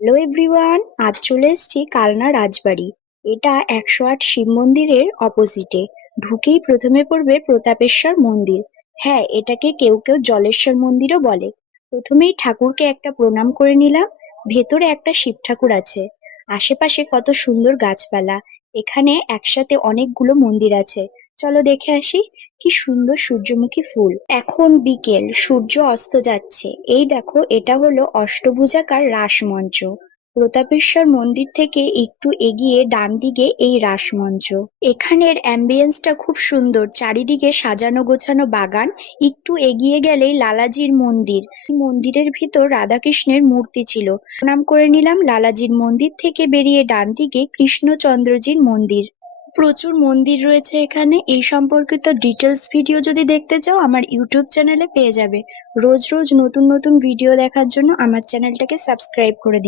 Hello everyone, আজ চলে এসেছি কালনা রাজবাড়ি। এটা ১০৮ শিব মন্দিরের অপোজিটে। ঢুকেই প্রথমে পড়বে প্রতাপেশ্বর মন্দির। হ্যাঁ, এটাকে কেউ কেউ জলেশ্বর মন্দিরও বলে। প্রথমেই ঠাকুরকে একটা প্রণাম করে নিলাম। ভেতরে একটা শিব ঠাকুর আছে। আশেপাশে কত সুন্দর গাছপালা। এখানে একসাথে অনেকগুলো মন্দির আছে। চলো দেখে আসি। কি সুন্দর সূর্যমুখী ফুল। এখন বিকেল, সূর্য অস্ত যাচ্ছে। এই দেখো, এটা হলো অষ্টভুজাকার রাসমঞ্চ। প্রতাপেশ্বর মন্দির থেকে একটু এগিয়ে ডান দিকে এই রাসমঞ্চ। এখানের অ্যাম্বিয়েন্সটা খুব সুন্দর, চারিদিকে সাজানো গোছানো বাগান। একটু এগিয়ে গেলেই লালাজির মন্দির। মন্দিরের ভিতর রাধাকৃষ্ণের মূর্তি ছিল। প্রণাম করে নিলাম। লালাজির মন্দির থেকে বেরিয়ে ডান দিকে কৃষ্ণচন্দ্রজির মন্দির। প্রচুর মন্দির রয়েছে এখানে। এই সম্পর্কিত ডিটেলস ভিডিও যদি দেখতে চাও আমার ইউটিউব চ্যানেলে পেয়ে যাবে। রোজ রোজ নতুন নতুন ভিডিও দেখার জন্য আমার চ্যানেলটাকে সাবস্ক্রাইব করে দিন।